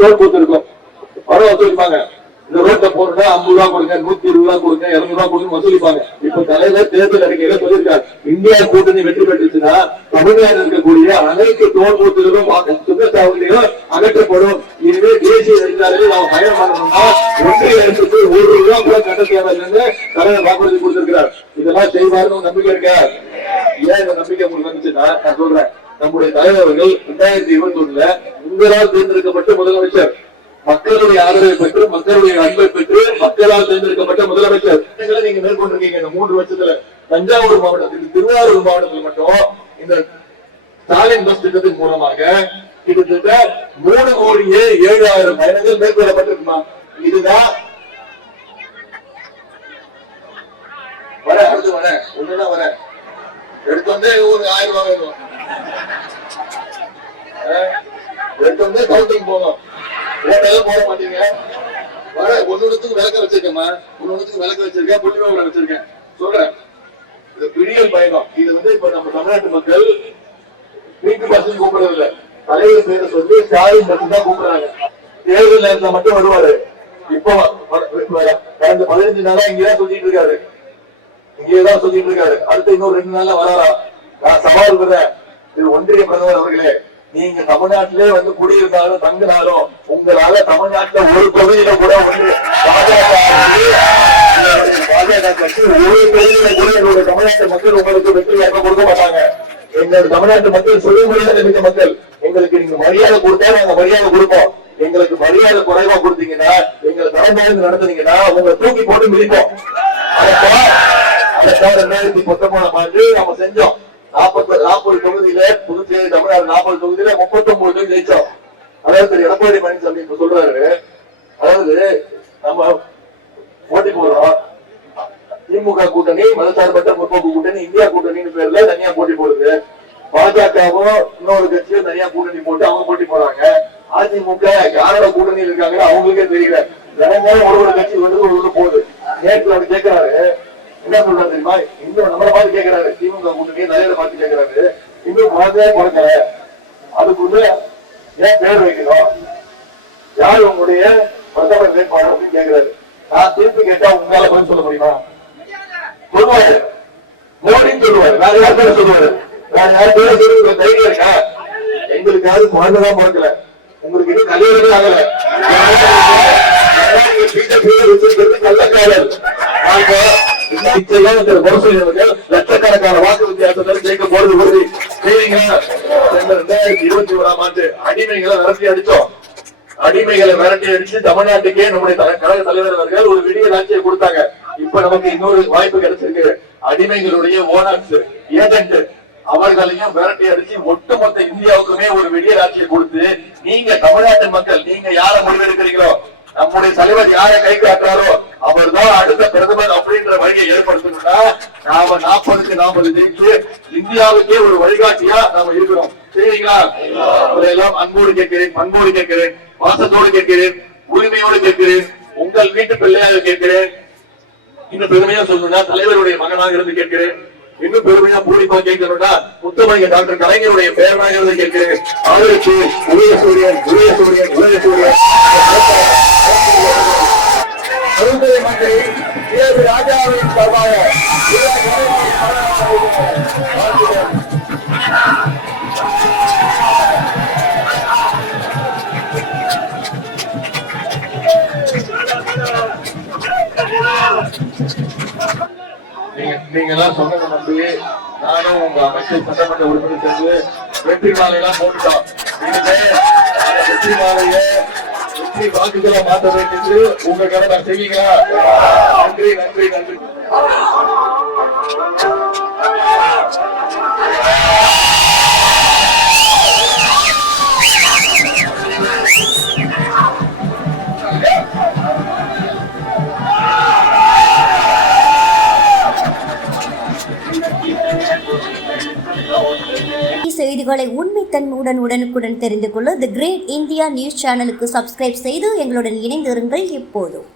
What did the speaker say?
Toll பூத்து இருக்கும், பணம் வசூலிப்பாங்க. இந்த ரோட்டை போறதா 50 ரூபா கொடுங்க, 120 ரூபா கொடுங்க, 200 ரூபா கொடுங்க வசூலிப்பாங்க. இப்ப தலைவர் தேர்தல் அறிக்கையில சொல்லியிருக்காரு, இந்தியா கூட்டணி வெற்றி பெற்றுச்சுன்னா தமிழ்நாடு இருக்கக்கூடிய அனைத்து டோல் பூத்துகளும் சுங்கச்சாவடிகளும் அகற்றப்படும். இனிமே தேசிய நெடுஞ்சாலையில் நாம் பயணம் பண்ணணும்னா ஒன்றிய அரசுக்கு 1 ரூபா கூட கட்ட தேவையில்லைன்னு தலைவர் வாக்குறுதி கொடுத்திருக்கிறார். இதெல்லாம் செய்வாருன்னு நம்பிக்கை இருக்கா? ஏன் இந்த நம்பிக்கை உங்களுக்கு வந்துச்சுன்னா நான் சொல்றேன், நம்முடைய தலைவர்கள் 2021 உங்களால் தேர்ந்தெடுக்கப்பட்ட முதலமைச்சர், மக்களுடைய ஆதரவை பெற்று மக்களுடைய அன்பை பெற்று மக்களால் தேர்ந்தெடுக்கப்பட்ட முதலமைச்சர் நீங்க மேற்கொண்டிருக்கீங்க. இந்த 3 வருஷத்துல தஞ்சாவூர் மாவட்டத்தில், திருவாரூர் மாவட்டத்தில் மட்டும் இந்த ஸ்டாலின் பஸ் திட்டத்தின் மூலமாக கிட்டத்தட்ட 3,07,000 பயணங்கள் மேற்கொள்ளப்பட்டிருக்குமா? இதுதான் வர அடுத்து வர ஒண்ணுதான் வர எடுத்து வந்து ஒரு 1000 ரூபாய் வேணும், எடுத்து வந்து கவுண்டிங் போகணும், போட மாட்டீங்க. வர ஒண்ணுக்கு விளக்க வச்சிருக்கேன், ஒண்ணுக்கு விளக்க வச்சிருக்கேன், புள்ளி விவரம் வச்சிருக்கேன். சொல்றேன், இது பிடியல் பயணம். இது வந்து இப்ப நம்ம தமிழ்நாட்டு மக்கள் வீட்டு பஸ் கூப்பிடுறது இல்ல, தலைவர் பேரை சொல்லி ஸ்டாலின் பஸ் தான் கூப்பிடுறாங்க. தேர்தல் நேரத்தில் மட்டும் வருவாரு. இப்போ கடந்த 15 நாளா இங்கதான் சொல்லிட்டு இருக்காரு, இங்கேதான் சொல்லிட்டு இருக்காரு. அடுத்த இன்னொரு 2 நாள்ல வராரா? நான் சவால் விடுறேன், இது ஒன்றிய பிரதமர் அவர்களே, நீங்க தமிழ்நாட்டிலே வந்து குடியிருந்தாலும் தங்கினாலும் உங்களால தமிழ்நாட்டுல ஒரு தொகுதியில கூட பாஜக கட்சி ஒரு தொகுதியில கூட எங்களுடைய தமிழ்நாட்டு மக்கள் உங்களுக்கு வெற்றி வாய்ப்பு கொடுக்க மாட்டாங்க. எங்களுடைய தமிழ்நாட்டு மக்கள் சுயமரியாதை மிக்க மக்கள். எங்களுக்கு நீங்க மரியாதை கொடுத்தா நாங்க மரியாதை கொடுப்போம். எங்களுக்கு மரியாதை குறைவா கொடுத்தீங்கன்னா, எங்களை தலைமையிலிருந்து நடத்துனீங்கன்னா உங்களை தூக்கி போட்டு மிதிப்போம். அதை 2019 ஆண்டு நம்ம செஞ்சோம். 40 தொகுதியில புதுச்சேரி தமிழ்நாடு 40 தொகுதியில 39 தொகுதி ஜெயிச்சோம். அதாவது திரு எடப்பாடி பழனிசாமி இப்ப சொல்றாரு, அதாவது நம்ம போட்டி போடுறோம், திமுக கூட்டணி, மதசார்பற்ற முற்போக்கு கூட்டணி, இந்தியா கூட்டணின்னு பேர்ல தனியா போட்டி போடுது. பாஜகவும் இன்னொரு கட்சியும் தனியா கூட்டணி போட்டு அவங்க போட்டி போறாங்க. அதிமுக யாரோட கூட்டணியில் இருக்காங்க அவங்களுக்கே தெரியல. தினமும் ஒரு கட்சி வந்து போகுது. நேற்று அவர் கேட்கிறாரு, என்ன சொல்றாரு தெரியுமா? இன்னும் நம்மளை பார்த்து கேட்கிறாரு, திமுக கூட்டணியை தலைவரை பார்த்து கேட்கிறாரு, இன்னும் குழந்தையே பிறக்கல, அதுக்குள்ள ஏன் பேர் வைக்கணும், யார் உங்களுடைய பிரதமர் வேட்பாளர் அப்படின்னு கேட்கிறாரு. நான் திருப்பி கேட்டா உங்களால பதில் சொல்ல முடியுமா? சொல்லுவாரு, மோடின்னு சொல்லுவாரு, வேற யார் பேர சொல்லுவாரு, வேற யார் பேர சொல்லி தைரியம் இருக்கா? எங்களுக்கு யாரும் குழந்தைதான் பிறக்கல, உங்களுக்கு இன்னும் கல்யாணமே ஆகல, கள்ளக்காரர். லட்சக்கணக்கான வாக்கு வித்தியாசத்தில் ஜெயிக்க போறது உறுதி. 2021 ஆண்டு அடிமைகளை விரட்டி அடிச்சோம். அடிமைகளை விரட்டி அடிச்சு தமிழ்நாட்டுக்கே நம்முடைய கழக தலைவர் அவர்கள் ஒரு விடிய ஆட்சியை கொடுத்தாங்க. இப்ப நமக்கு இன்னொரு வாய்ப்பு கிடைச்சிருக்கு. அடிமைகளுடைய ஓனர்ஸ், ஏஜென்ட் அவர்களையும் விரட்டி அடிச்சு ஒட்டுமொத்த இந்தியாவுக்குமே ஒரு விடிய ஆட்சியை கொடுத்து, நீங்க தமிழ்நாட்டு மக்கள் நீங்க யாரை முடிவெடுக்கிறீங்களோ, நம்முடைய தலைவர் யாரை கை காட்டுறாரோ அவர் தான் அடுத்த பிரதமர் அப்படின்ற வழியை ஏற்படுத்தணும்னா நாம 40க்கு 40 ஜெயிச்சு இந்தியாவுக்கே ஒரு வழிகாட்டியா நாம இருக்கிறோம். சரிங்களா? எல்லாம் அன்போடு கேட்கிறேன், பண்போடு கேட்கிறேன், பாசத்தோடு கேட்கிறேன், உரிமையோடு கேட்கிறேன், உங்கள் வீட்டு பிள்ளையாக கேட்கிறேன். இன்னும் பெருமையா சொல்லணும்னா தலைவருடைய மகனாக இருந்து கேட்கிறேன். இன்னும் பெருமையா பூரிப்பா கேட்கணும்னா முத்தமிழ் டாக்டர் கலைஞருடைய பேரனாக இருந்து கேட்கிறேன். அவருக்கு உதயசூரியன் உதயசூரியன் உதயசூரியன் ராஜாவின் சார்பாக நீங்க எல்லாம் சொன்னதை நம்பி நானும் உங்க அமைச்சர் சட்டமன்ற உறுப்பினர் சேர்ந்து வெற்றி மாலையெல்லாம் போட்டுட்டோம். வெற்றி மாலைய வெற்றி வாக்குகளை மாற்ற வேண்டியது உங்க கடமை. செய்வீங்களா? நன்றி நன்றி நன்றி. செய்திகளை உண்மைத்தன்மையுடன் உடனுக்குடன் தெரிந்து கொள்ள தி கிரேட் இந்தியா நியூஸ் சேனலுக்கு சப்ஸ்கிரைப் செய்து எங்களுடன் இணைந்திருங்கள் எப்போதும்.